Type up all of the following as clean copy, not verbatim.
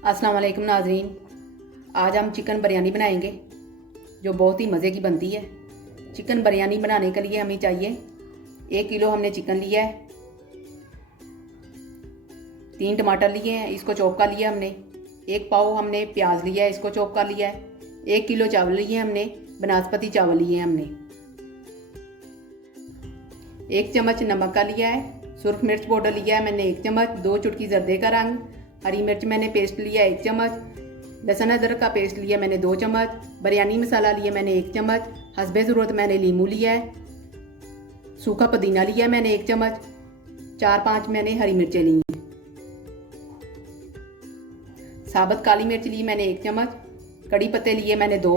अस्सलाम वालेकुम नाज़रीन। आज हम चिकन बिरयानी बनाएंगे जो बहुत ही मज़े की बनती है। चिकन बिरयानी बनाने के लिए हमें चाहिए 1 किलो हमने चिकन लिया है, 3 टमाटर लिए हैं, इसको चॉप कर लिया हमने। 1 पाव हमने प्याज लिया है, इसको चॉप कर लिया है। 1 किलो चावल लिए हमने, बनास्पति चावल लिए हमने। 1 चम्मच नमक का लिया है। सुर्ख मिर्च पाउडर लिया है मैंने 1 चम्मच। 2 चुटकी जर्दे का रंग। हरी मिर्च मैंने पेस्ट लिया 1 चम्मच। लहसुन अदरक का पेस्ट लिया मैंने 2 चम्मच। बिरयानी मसाला लिया मैंने 1 चम्मच। हस्बे ज़रूरत मैंने लीमू लिया है। सूखा पुदीना लिया मैंने 1 चम्मच। 4-5 मैंने हरी मिर्चें ली हैं। साबुत काली मिर्च ली मैंने 1 चम्मच। कड़ी पत्ते लिए मैंने 2।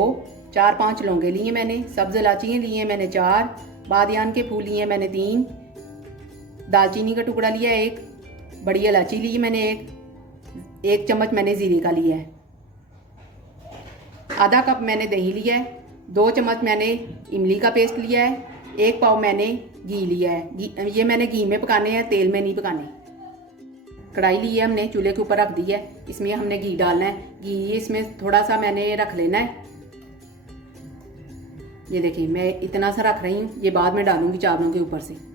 4-5 लौंगे लिए मैंने। सब्ज़ इलायचियाँ ली हैं मैंने 4। बादियान के फूल लिए मैंने 3। दालचीनी का टुकड़ा लिया 1। बड़ी इलायची ली मैंने 1 चम्मच मैंने ज़ीरे का लिया है। आधा कप मैंने दही लिया है। 2 चम्मच मैंने इमली का पेस्ट लिया है। 1 पाव मैंने घी लिया है। ये मैंने घी में पकाने हैं, तेल में नहीं पकाने। कढ़ाई ली है हमने, चूल्हे के ऊपर रख दी है। इसमें हमने घी डालना है। घी इसमें थोड़ा सा मैंने रख लेना है। ये देखिए मैं इतना सा रख रही हूँ, ये बाद में डालूंगी चावलों के ऊपर से।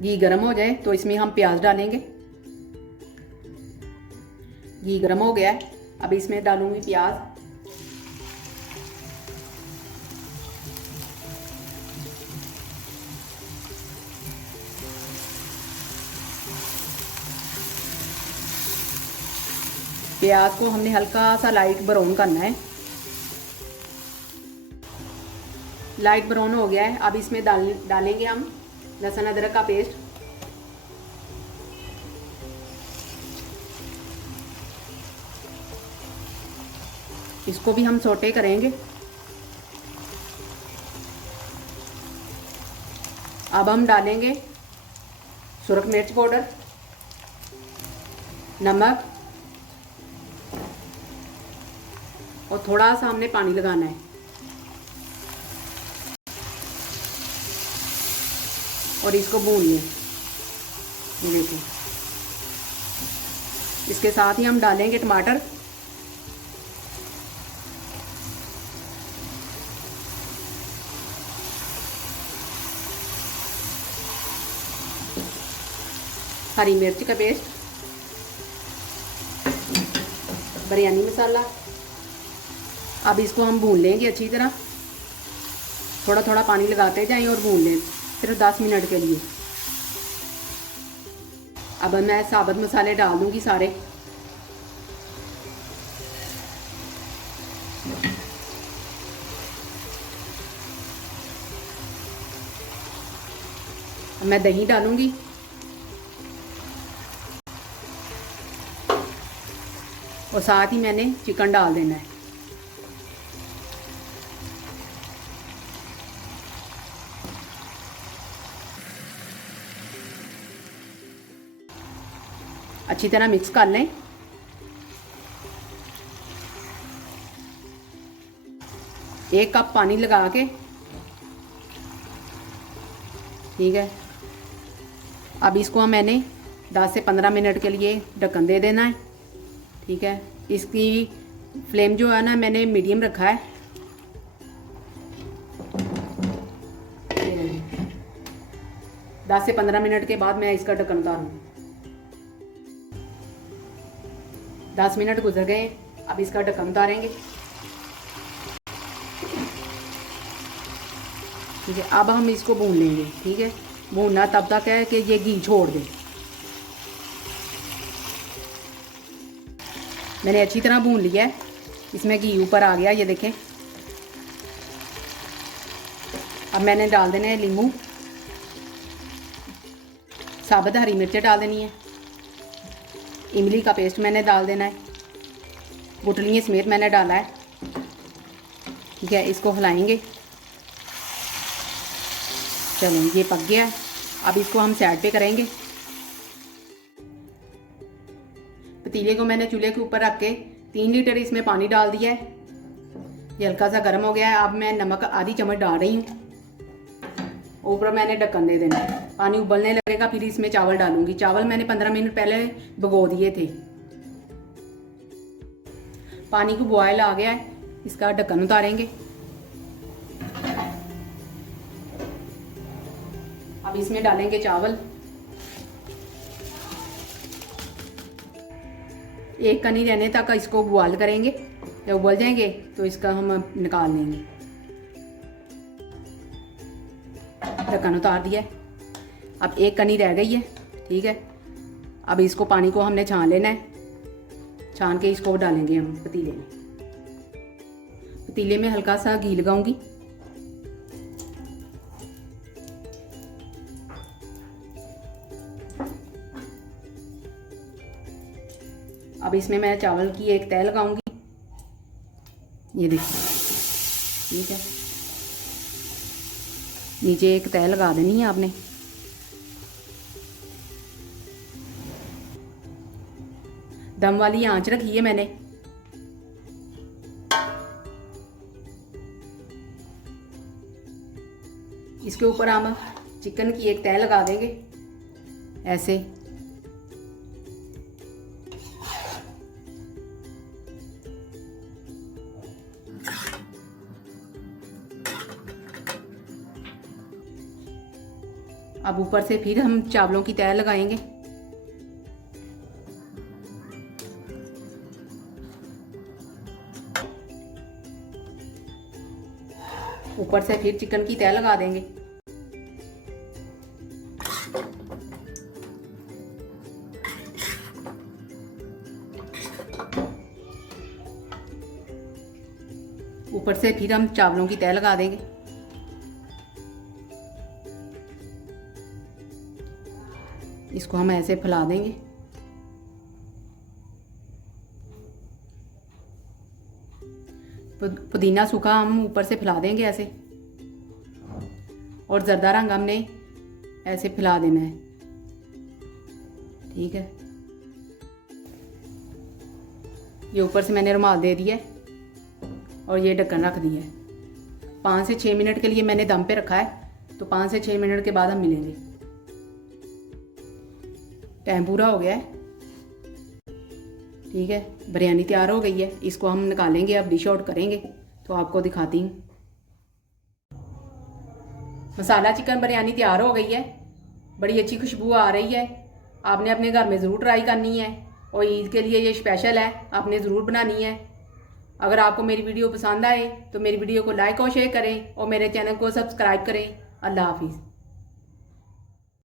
घी गर्म हो जाए तो इसमें हम प्याज डालेंगे। घी गर्म हो गया है, अब इसमें डालूंगी प्याज। प्याज को हमने हल्का सा लाइट ब्राउन करना है। लाइट ब्राउन हो गया है, अब इसमें डालेंगे हम लहसुन अदरक का पेस्ट। इसको भी हम सौटे करेंगे। अब हम डालेंगे सुरख मिर्च पाउडर, नमक और थोड़ा सा हमने पानी लगाना है और इसको भून लें। ये देखिए, इसके साथ ही हम डालेंगे टमाटर। हरी मिर्च का पेस्ट, बिरयानी मसाला। अब इसको हम भून लेंगे अच्छी तरह। थोड़ा थोड़ा पानी लगाते जाएं और भून लें सिर्फ 10 मिनट के लिए। अब मैं साबुत मसाले डाल दूंगी सारे। अब मैं दही डालूंगी। और साथ ही मैंने चिकन डाल देना है। अच्छी तरह मिक्स कर लें। एक कप पानी लगा के, ठीक है। अब इसको मैंने 10 से 15 मिनट के लिए ढक्कन दे देना है, ठीक है। इसकी फ्लेम जो है ना मैंने मीडियम रखा है। 10 से 15 मिनट के बाद मैं इसका ढक्कन उतारूँ। 10 मिनट गुजर गए, अब इसका ढक्कन उतारेंगे, ठीक है। अब हम इसको भून लेंगे, ठीक है। भूनना तब तक है कि ये घी छोड़ दे। मैंने अच्छी तरह भून लिया है, इसमें घी ऊपर आ गया, ये देखें। अब मैंने डाल देने हैं नींबू, साबुत हरी मिर्चें डाल देनी है, इमली का पेस्ट मैंने डाल देना है, गुठलियाँ समेत मैंने डाला है, ठीक है। इसको हिलाएंगे। चलो ये पक गया है, अब इसको हम साइड पे करेंगे। पतीले को मैंने चूल्हे के ऊपर रख के 3 लीटर इसमें पानी डाल दिया है। ये हल्का सा गर्म हो गया है। अब मैं नमक आधी चम्मच डाल रही हूँ ऊपर मैंने ढक्कन दे देना है। पानी उबलने लगेगा फिर इसमें चावल डालूंगी। चावल मैंने 15 मिनट पहले भिगो दिए थे। पानी को बॉयल आ गया है, इसका ढक्कन उतारेंगे। अब इसमें डालेंगे चावल। एक कनी रहने तक इसको बॉयल करेंगे। जब उबल जाएंगे तो इसका हम निकाल लेंगे। ढक्कन उतार दिया है। अब एक कनी रह गई है, ठीक है। अब इसको पानी को हमने छान लेना है। छान के इसको डालेंगे हम पतीले में। पतीले में हल्का सा घी लगाऊंगी। अब इसमें मैं चावल की एक तह लगाऊंगी, ये देखिए, ठीक है। नीचे एक तह लगा देनी है आपने। दम वाली आंच रखी है मैंने। इसके ऊपर हम चिकन की एक तह लगा देंगे ऐसे। अब ऊपर से फिर हम चावलों की तह लगाएंगे। ऊपर से फिर चिकन की तह लगा देंगे। ऊपर से फिर हम चावलों की तह लगा देंगे। इसको हम ऐसे फैला देंगे। पुदीना सूखा हम ऊपर से फैला देंगे ऐसे। और जर्दा रंग हमने ऐसे फैला देना है, ठीक है। ये ऊपर से मैंने रुमाल दे दिया है और ये ढक्कन रख दिया है। 5 से 6 मिनट के लिए मैंने दम पे रखा है, तो 5 से 6 मिनट के बाद हम मिलेंगे। टाइम पूरा हो गया है, ठीक है। बिरयानी तैयार हो गई है। इसको हम निकालेंगे, अब डिश आउट करेंगे तो आपको दिखाती हूँ। मसाला चिकन बिरयानी तैयार हो गई है। बड़ी अच्छी खुशबू आ रही है। आपने अपने घर में ज़रूर ट्राई करनी है और ईद के लिए ये स्पेशल है, आपने ज़रूर बनानी है। अगर आपको मेरी वीडियो पसंद आए तो मेरी वीडियो को लाइक और शेयर करें और मेरे चैनल को सब्सक्राइब करें। अल्लाह हाफिज़।